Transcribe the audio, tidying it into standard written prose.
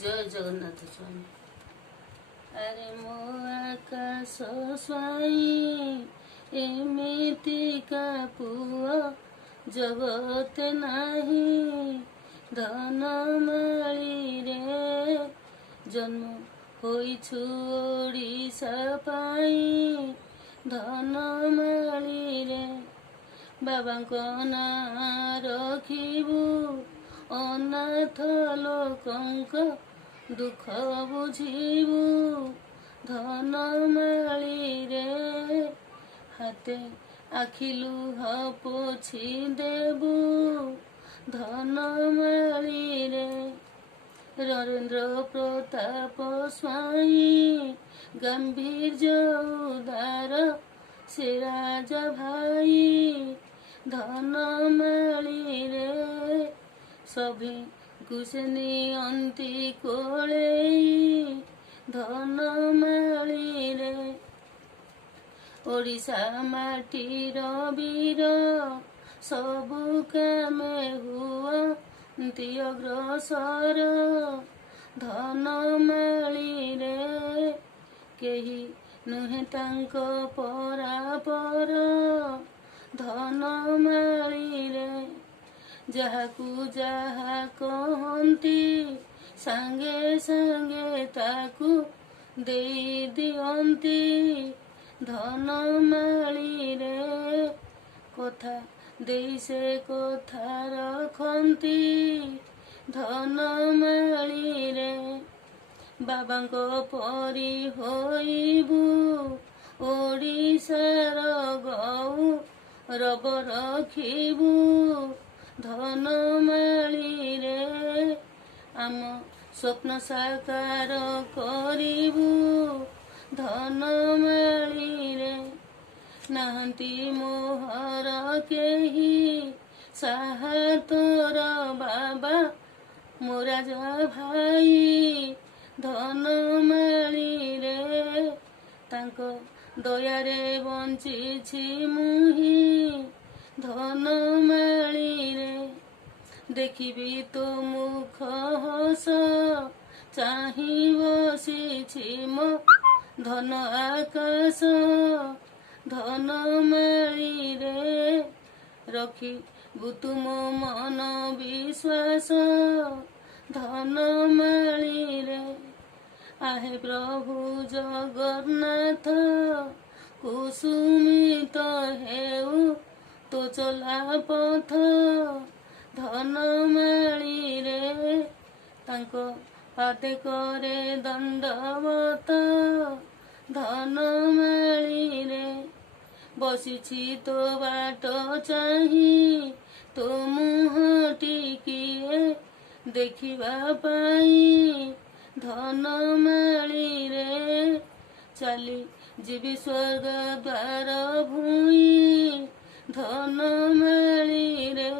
ଜୟ ଜଗନ୍ନାଥ ସ୍ୱାମୀ। ଆରେ ମୋ ଆକାଶ ସ୍ୱାଇଁ ଏମିତିକା ପୁଅ ଜଗତ ନାହିଁ। ଧନ ମାଳିରେ ଜନ୍ମ ହୋଇଛୁ ଓଡ଼ିଶା ପାଇଁ। ଧନ ମାଳିରେ ବାବାଙ୍କ ନାଁ ରଖିବୁ, ଅନାଥ ଲୋକଙ୍କ ଦୁଃଖ ବୁଝିବୁ। ଧନ ମାଳିରେ ହାତେ ଆଖି ଲୁହ ପୋଛି ଦେବୁ। ଧନ ମାଳିରେ ନରେନ୍ଦ୍ର ପ୍ରତାପ ସ୍ୱାଇଁ ଗାମ୍ଭୀର୍ଯ୍ୟ ଉଦାର ସେ ରାଜା ଭାଇ। ଧନ ମାଳିରେ ସଭିଙ୍କୁ ସେ ନିଅନ୍ତି କୋଳେଇ। ଧନ ମାଳିରେ ଓଡ଼ିଶା ମାଟିର ବୀର ସବୁ କାମେ ହୁଅନ୍ତି ଅଗ୍ରସର। ଧନ ମାଳିରେ କେହି ନୁହେଁ ତାଙ୍କ ପରାପର। ଧନ ମାଳିରେ ଯାହାକୁ ଯାହା କହନ୍ତି ସାଙ୍ଗେ ସାଙ୍ଗେ ତାକୁ ଦେଇ ଦିଅନ୍ତି। ଧନ ମାଳିରେ କଥା ଦେଇ ସେ କଥା ରଖନ୍ତି। ଧନ ମାଳିରେ ବାବାଙ୍କ ପରି ହୋଇବୁ, ଓଡ଼ିଶାର ଗୌରବ ରଖିବୁ। ଧନ ମାଳିରେ ଆମ ସ୍ୱପ୍ନ ସାକାର କରିବୁ। ଧନ ମାଳିରେ ନାହାନ୍ତି ମୋହର କେହି, ସାହା ତୋର ବାବା ମୋ ରାଜା ଭାଇ। ଧନ ମାଳିରେ ତାଙ୍କ ଦୟାରେ ବଞ୍ଚିଛି ମୁହିଁ। ଧନ ମାଳିରେ ଦେଖିବି ତୋ ମୁଖ ହସ, ଚାହିଁ ବସିଛି ମୋ ଧନ ଆକାଶ। ଧନ ମାଳିରେ ରଖିବୁ ତୁମ ମନ ବିଶ୍ୱାସ। ଧନ ମାଳିରେ ଆହେ ପ୍ରଭୁ ଜଗନ୍ନାଥ, କୁସୁମିତ ହେଉ ତୋ ଚଲା ପଥ। ଧନ ମାଳିରେ ତାଙ୍କ ପାଦେ କରେ ଦଣ୍ଡବତ। ଧନ ମାଳିରେ ବସିଛି ତୋ ବାଟ ଚାହିଁ, ତୋ ମୁହଁ ଟିକିଏ ଦେଖିବା ପାଇଁ। ଧନ ମାଳିରେ ଚାଲି ଯିବି ସ୍ୱର୍ଗ ଦ୍ୱାର ଭୁଇଁ। ଧନ ମାଳିରେ